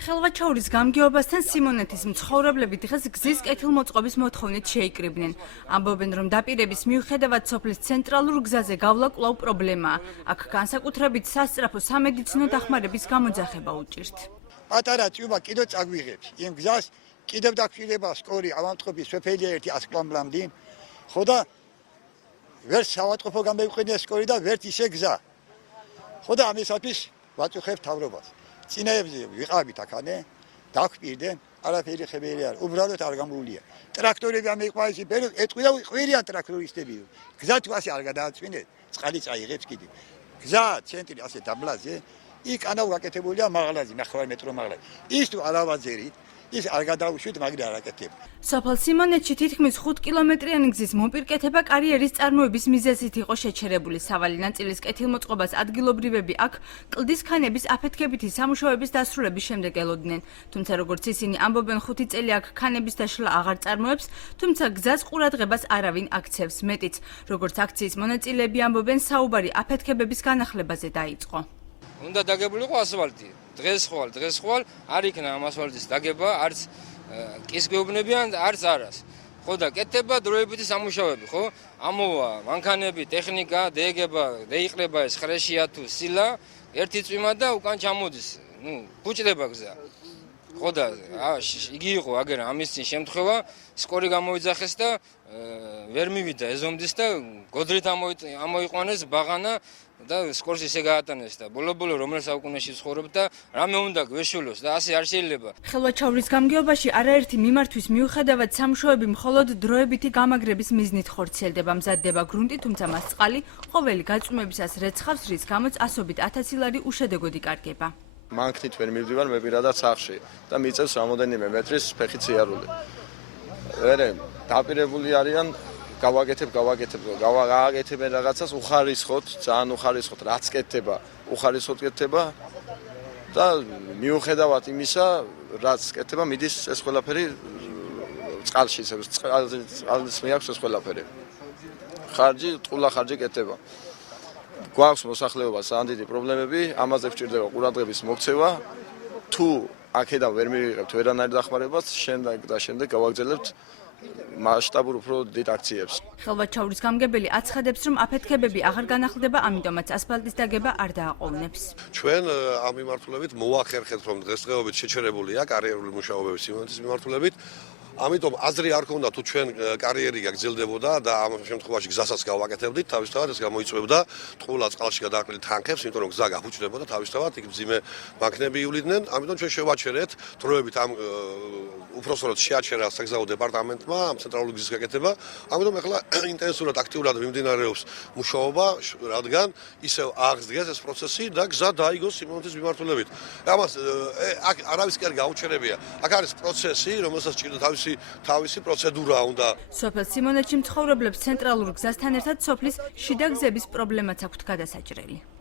ხელვაჩაურის გამგეობასთან სიმონეთის მცხოვრებლები დღეს გზის კეთილმოწყობის მოთხოვნით შეიკრიბნენ. ამბობენ, რომ დაპირების მიუხედავად სოფლის ცენტრალურ გზაზე გავლა კვლავ პრობლემაა. აქ განსაკუთრებით სასწრაფო სამედიცინო დახმარების გამოძახება უჭირთ. პატარა წვიმა კიდევ წაგვიღებს. იმ გზას კიდევ დაგჭირდება სკორი ავადმყოფის სოფელი ერთი 100 კილომეტრამდე. ხო და ვერ საავადმყოფო გამევყენია სკორი და ვერ ისე გზა. ხო და ამისათვის ვაწუხებ თავრობას. წინაებზე ვიყავით აქანე, დაგვპირდნენ, არაფერი ხებელი არ, უბრალოდ არ გამოვლია. ტრაქტორები ამეყვაისი, ეტყვი და ყვირიან ტრაქტორისტები. გზა თუ ასე არ გადააწვინეთ, წყალი წაიღებს კიდე. გზა ცენტრი ასე დაბლაზე, იქ ანა გაკეთებულია მაღლაზი, 9 მეტრო მაღლაზი. ის თუ არ ავაძერით, ის არ გადაუშვით, მაგრამ არ აკეთებ. სოფელ სიმონეთში თითქმის 5 კილომეტრიანი გზის მოპირკეთება კარიერის წარმოების მიზეზით იყო შეჩერებული. სავალი ნაწილის კეთილმოწყობას ადგილობრივები აქ კლდის ქანების აფეთქებითი სამუშაოების დასრულების შემდეგ ელოდნენ. თუმცა როგორც ისინი ამბობენ, 5 წელი აქ ქანების დაშლა აღარ წარმოებს, თუმცა გზას ყურადღებას არავინ აქცევს. მეტიც, როგორც აქციის მონაწილეები ამბობენ, საუბარი აფეთქებების განახლებაზე დაიწყო. უნდა დაგებულიყო ასფალტი. დღეს ხვალ არ იქნა ამ ასფალტის დაგება, არც კის გვეუბნებიან, არც არას. ხო და კეთდება დროებითი სამუშაოები, ხო? ამოვა მანქანები, ტექნიკა, დაიყრება ეს ხრეშია თუ სილა, ერთი წვიმა და უკან ჩამოდის. ბუჭდება გზა. ხო და იგი იყო აგერ ამის წინ შემთხვევა, სკორი გამოიძახეს და ვერ მივიდა ეზომდის და გოდრით ამოიყვანეს ბაღანა და სკორს ისე გაატანეს და ბოლო რომელ საუკუნეში ცხოვრობთ და რამე უნდა გვეშულოს და ასე არ შეიძლება. ხელვაჩაურის გამგეობაში არაერთი მიმართვის მიუხედავად სამუშაოები მხოლოდ დროებითი გამაგრების მიზნით ხორციელდება. მზადდება გრუნტი, თუმცა მას წყალი ყოველი გაწვიმებისას რეცხავს, რის გამოც ასობით 1000 ლარი უშედეგოდ იკარგება. მანქნით ვერ მივდივარ მე პირადად სახლში და მიწევს რამოდენიმე მეტრის ფეხი ციარული. ვერე დაპირებული არიან გავაკეთებენ რაღაცას უხარისხოთ, ძალიან უხარისხოთ, რაც კეთდება, უხარისხოთ კეთდება და მიუხედავად იმისა, რაც კეთდება, მიდის ეს ყველაფერი წყალში, წყალს მიაქვს ეს ყველაფერი. ტყუილა ხარჯი კეთდება. გვაქვს მოსახლეობას ძალიან დიდი პრობლემები, ამაზე გვჭირდება ყურადღების მოქცევა. თუ აქედან ვერ მივიღებთ ვერანაირ დახმარებას, შემდეგ გავაგრძელებთ მასშტაბურ უფრო დიდ აქციებს. ხელვაჩაურის გამგებელი აცხადებს, რომ აფეთქებები აღარ განახლდება, ამიტომაც ასფალტის დაგება არ დააყოვნებს. ჩვენ ამ მიმართულებით მოახერხეთ, რომ დღესდღეობით შეჩერებულია კარიერული მუშაობები სიმონეთის მიმართულებით. ამიტომ აზრი არ ქონდა თუ ჩვენ კარიერი გაგრძელდებოდა და ამ შემთხვევაში გზასაც გავაკეთებდით, თავისთავად ეს გამოიწვევდა ტყუილა წყალში გადააყრილი თანხებს, იმიტომ რომ გზა გაფუჭდებოდა თავისთავად, იქ მძიმე მანქნები იuliდნენ. ამიტომ ჩვენ შევაჩერეთ დროებით ამ უпроსორად შეაჩერა საგზაო დეპარტამენტმა ამ ცენტრალური გზის გაკეთება. ამიტომ ახლა ინტენსიურად აქტიურად მიმდინარეობს მუშაობა, რადგან ისევ აღსდგეს ეს პროცესი და გზა დაიგოს სიმონეთის მიმართულებით. ამას აქ არავის კი არ გაუჩერებია. აქ არის პროცესი, რომელსაც ჭირდა თავისი პროცედურა უნდა. სოფელ სიმონეთში მცხოვრებლებს ცენტრალურ გზასთან ერთად სოფლის შიდა გზების პრობლემაც აქვთ გადასაჭრელი.